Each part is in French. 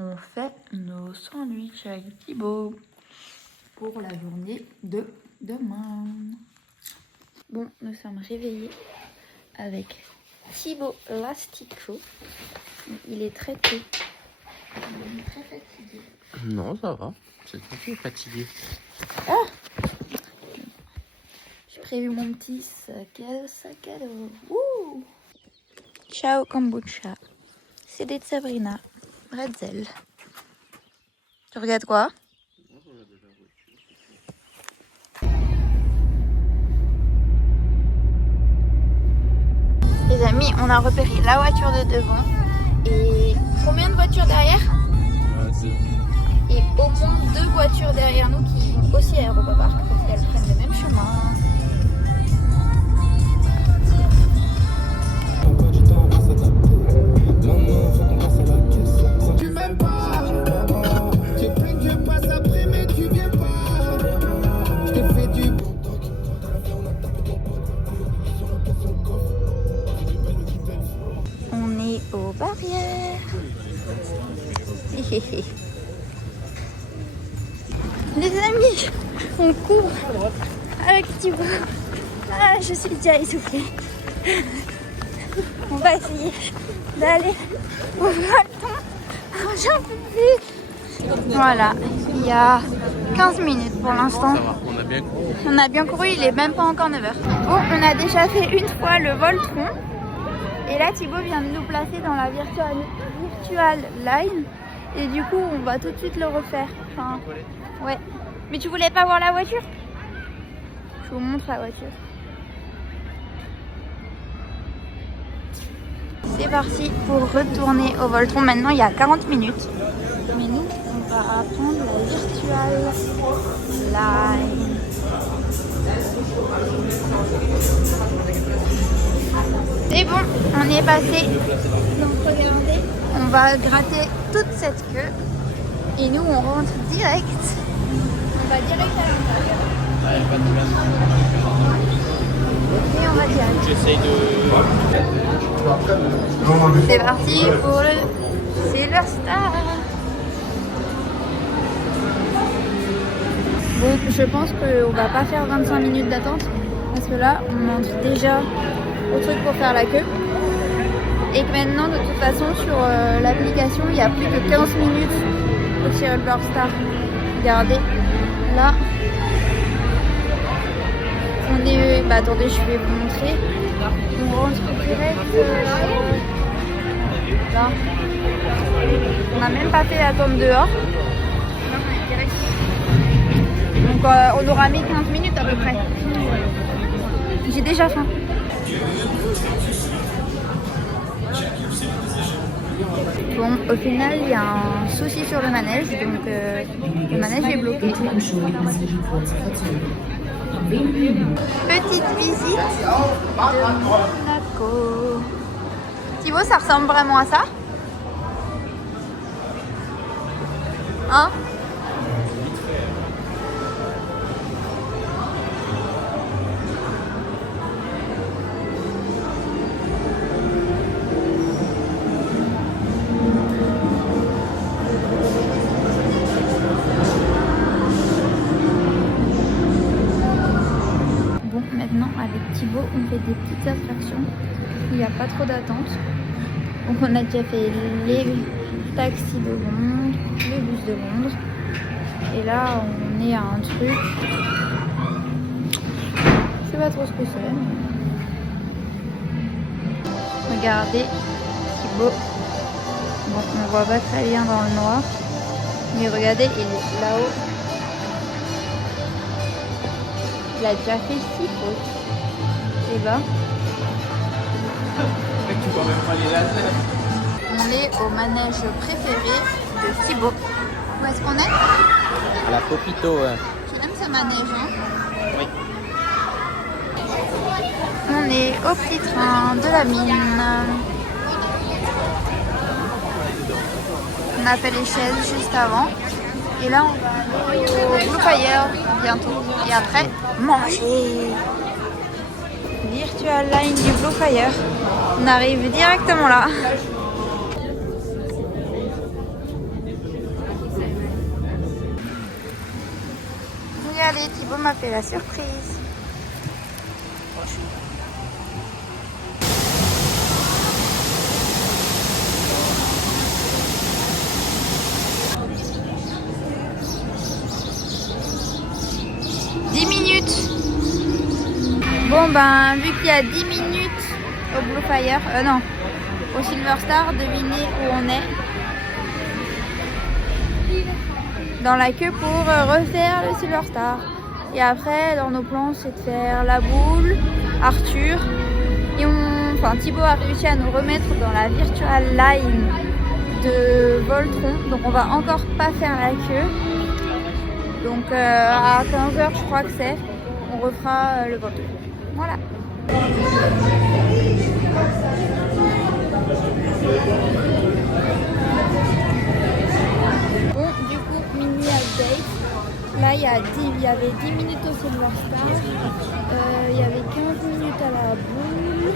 on fait nos sandwichs avec Thibaut pour la journée de demain. Bon, nous sommes réveillés avec Thibaut Lastico. Il est très tôt. Il est très fatigué. Non, ça va. C'est toi qui es fatigué. Ah, j'ai prévu mon petit sac à dos. Ouh. Ciao kombucha. CD de Sabrina. Bretzel. Tu regardes quoi? Les amis, on a repéré la voiture de devant. Et combien de voitures derrière? Et au moins 2 voitures derrière nous qui vont aussi à Europa Park parce qu'elles prennent le même chemin. On est aux barrières. Les amis, on court avec Thibaut. Ah, je suis déjà essoufflée. On va essayer d'aller au Volton. J'en peux plus. Voilà, il y a 15 minutes pour l'instant. Ça va, on a bien couru. On a bien couru, il est même pas encore 9h. Bon, on a déjà fait une fois le Voltron. Et là, Thibaut vient de nous placer dans la virtual line. Et du coup, on va tout de suite le refaire. Enfin, ouais. Mais tu voulais pas voir la voiture? Je vous montre la voiture. C'est parti pour retourner au Voltron. Maintenant, il y a 40 minutes. Mais nous, on va apprendre la virtual line. C'est bon, on y est passé. Donc regardez, on va gratter toute cette queue. Et nous, on rentre direct. On va direct à l'intérieur. Et on va direct. J'essaye de... C'est parti pour le Silver Star. Bon, je pense qu'on va pas faire 25 minutes d'attente. Parce que là, on entre déjà au truc pour faire la queue. Et que maintenant, de toute façon, sur l'application, il y a plus que 15 minutes au Silver Star. Regardez, là, on est... Bah attendez, je vais vous montrer. On rentre direct là. On n'a même pas fait l'attente dehors. Là, on est direct. Donc on aura mis 15 minutes à peu près. J'ai déjà faim. Bon, au final, il y a un souci sur le manège, donc le manège est bloqué. Petite visite de Monaco. Thibaut, ça ressemble vraiment à ça? Hein? Thibaut, on fait des petites attractions. Il n'y a pas trop d'attente. Donc on a déjà fait les taxis de Londres, le bus de Londres. Et là on est à un truc. Je sais pas trop ce que c'est. Regardez Thibaut. Bon, on voit pas très bien dans le noir. Mais regardez, il est là-haut. Il a déjà fait 6 fautes. Et bah, on est au manège préféré de Thibaut. Où est-ce qu'on est? À la Popito, ouais. Tu aimes ce manège, hein? Oui. On est au petit train de la mine. On a fait les chaises juste avant. Et là, on va aller au Blue Fire bientôt. Et après, manger. Virtual Line du Blue Fire. On arrive directement là. aller. Thibaut m'a fait la surprise. Bon ben, vu qu'il y a 10 minutes au Blue Fire, non, au Silver Star, devinez où on est. Dans la queue pour refaire le Silver Star. Et après, dans nos plans, c'est de faire la boule, Arthur. Et Thibaut a réussi à nous remettre dans la virtual line de Voltron. Donc on va encore pas faire la queue. Donc à 15h, je crois que c'est, on refera le Voltron. Voilà. Bon, du coup, minuit update. Là, il y avait 10 minutes au Silver Star. Il y avait 15 minutes à la boule.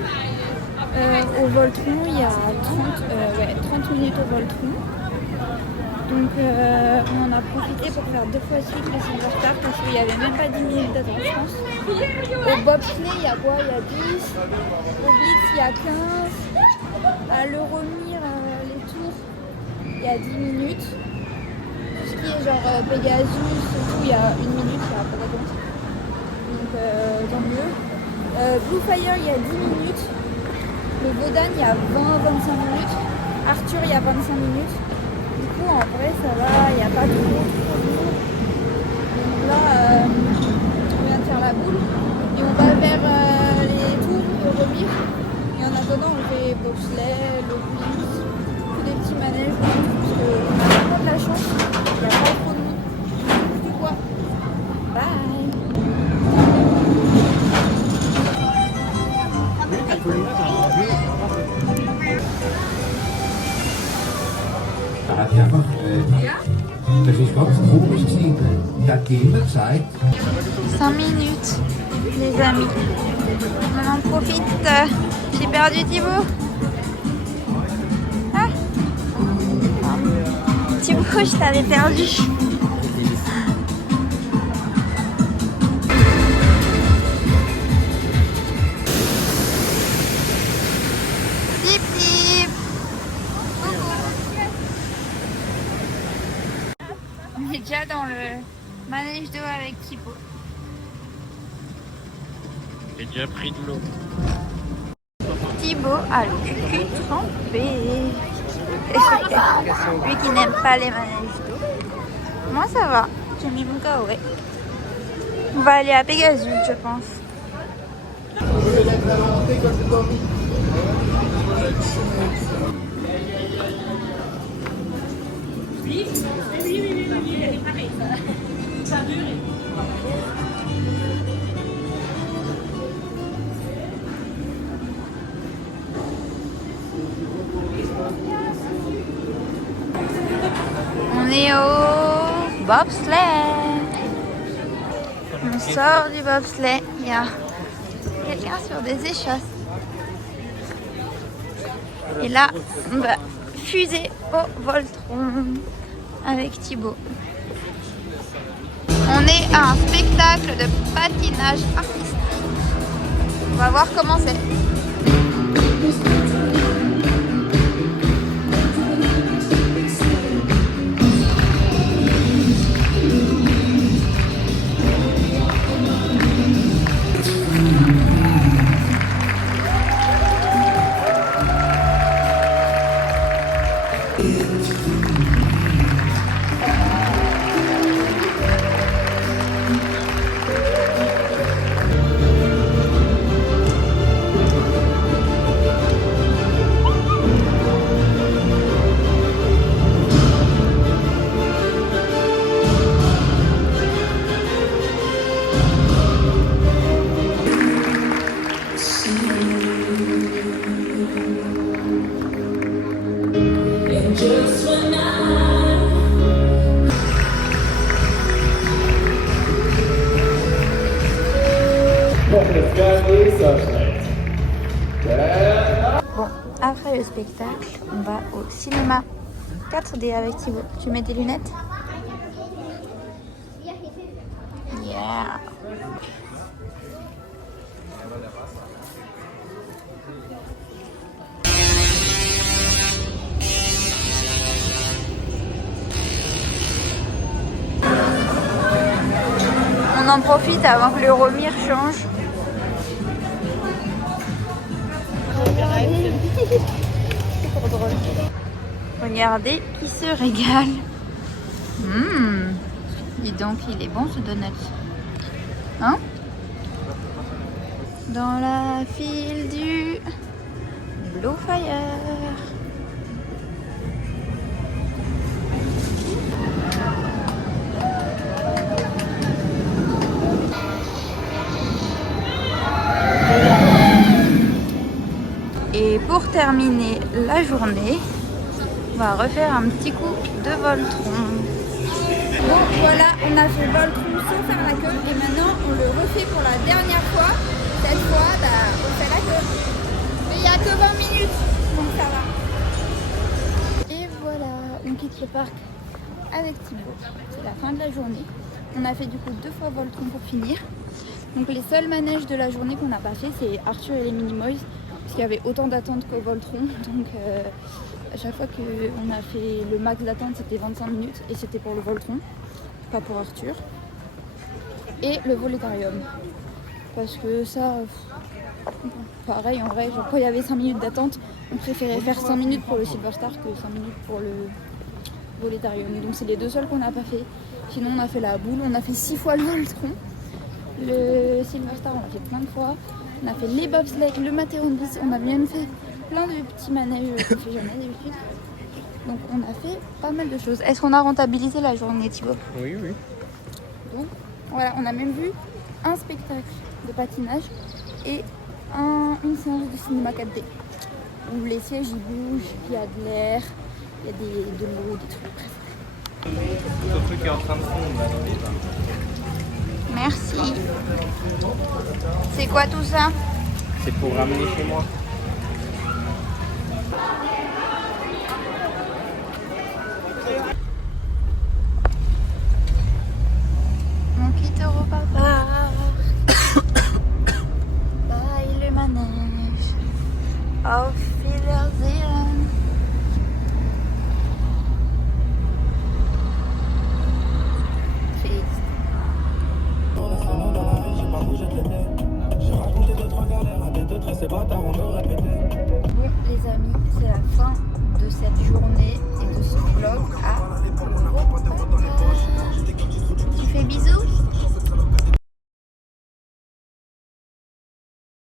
Au Voltron, il y a 30 minutes au Voltron. Donc on en a profité pour faire 2 fois suite le Silver Star parce qu'il n'y avait même pas 10 minutes d'attente, je pense. Au bobsleigh, il y a quoi? Il y a 10. Au blitz, il y a 15. À l'Euromir, les tours, il y a 10 minutes. Tout ce qui est genre Pegasus, tout, il y a 1 minute, il n'y a pas d'attente. Donc tant mieux. Blue Fire, il y a 10 minutes. Le Vodan, il y a 20-25 minutes. Arthur, il y a 25 minutes. Du coup, en vrai, ça va, il n'y a pas trop lourd. Donc là, on vient de faire la boule et on va vers les tours de Euromir. Et en attendant, on fait bobsleigh, le blitz, tous des petits manèges. Parce qu'on a vraiment de la chance, il n'y a pas trop de monde. Du coup, quoi. Bye! Da hat einfach, das ist ganz komisch gewesen. Der hat immer gesagt. 5 minutes, les amis. On en profite. J'ai perdu Thibaut. Ah. Thibaut, je t'avais perdu. On est déjà dans le manège d'eau avec Thibaut. J'ai déjà pris de l'eau. Thibaut a le cul trempé. Lui qui n'aime pas les manèges d'eau. Moi ça va, j'ai mis mon kawaii. On va aller à Pegasus, je pense. On est au bobsleigh. On sort du bobsleigh. Il y a quelqu'un sur des échasses. Et là, on va fuser au Voltron avec Thibaut. On est à un spectacle de patinage artistique. On va voir comment c'est. Bon, après le spectacle, on va au cinéma 4D avec Thibaut. Tu mets tes lunettes? Yeah. Yeah. On en profite avant que le Romir change. C'est trop drôle. Regardez qui se régale. Dis donc, il est bon ce donut. Hein? Dans la file du Blue Fire. Et pour terminer la journée, on va refaire un petit coup de Voltron. Bon voilà, on a fait Voltron sans faire la queue et maintenant on le refait pour la dernière fois. Cette fois, on fait la queue. Mais il n'y a que 20 minutes, donc ça va. Et voilà, on quitte le parc avec Thibaut. C'est la fin de la journée. On a fait du coup 2 fois Voltron pour finir. Donc les seuls manèges de la journée qu'on n'a pas fait, c'est Arthur et les Minimoys. Parce qu'il y avait autant d'attentes qu'au Voltron. Donc à chaque fois qu'on a fait le max d'attente, c'était 25 minutes. Et c'était pour le Voltron, pas pour Arthur. Et le Volétarium. Parce que ça, pareil en vrai, genre quand il y avait 5 minutes d'attente, on préférait faire 5 minutes pour le Silver Star que 5 minutes pour le Volétarium. Donc c'est les 2 seuls qu'on n'a pas fait. Sinon on a fait la boule, on a fait 6 fois le Voltron. Le Silver Star on l'a fait plein de fois. On a fait les bobsleighs, le Matterhorn-bis, on a même fait plein de petits manèges qu'on fait jamais d'habitude. Donc on a fait pas mal de choses. Est-ce qu'on a rentabilisé la journée, Thibaut? Oui, oui. Donc voilà, on a même vu un spectacle de patinage et une séance de cinéma 4D. Où les sièges ils bougent, il y a de l'air, il y a de l'eau, des trucs, bref. Tout le truc est en train de fondre là dans les bains. Merci. C'est quoi tout ça? C'est pour ramener chez moi.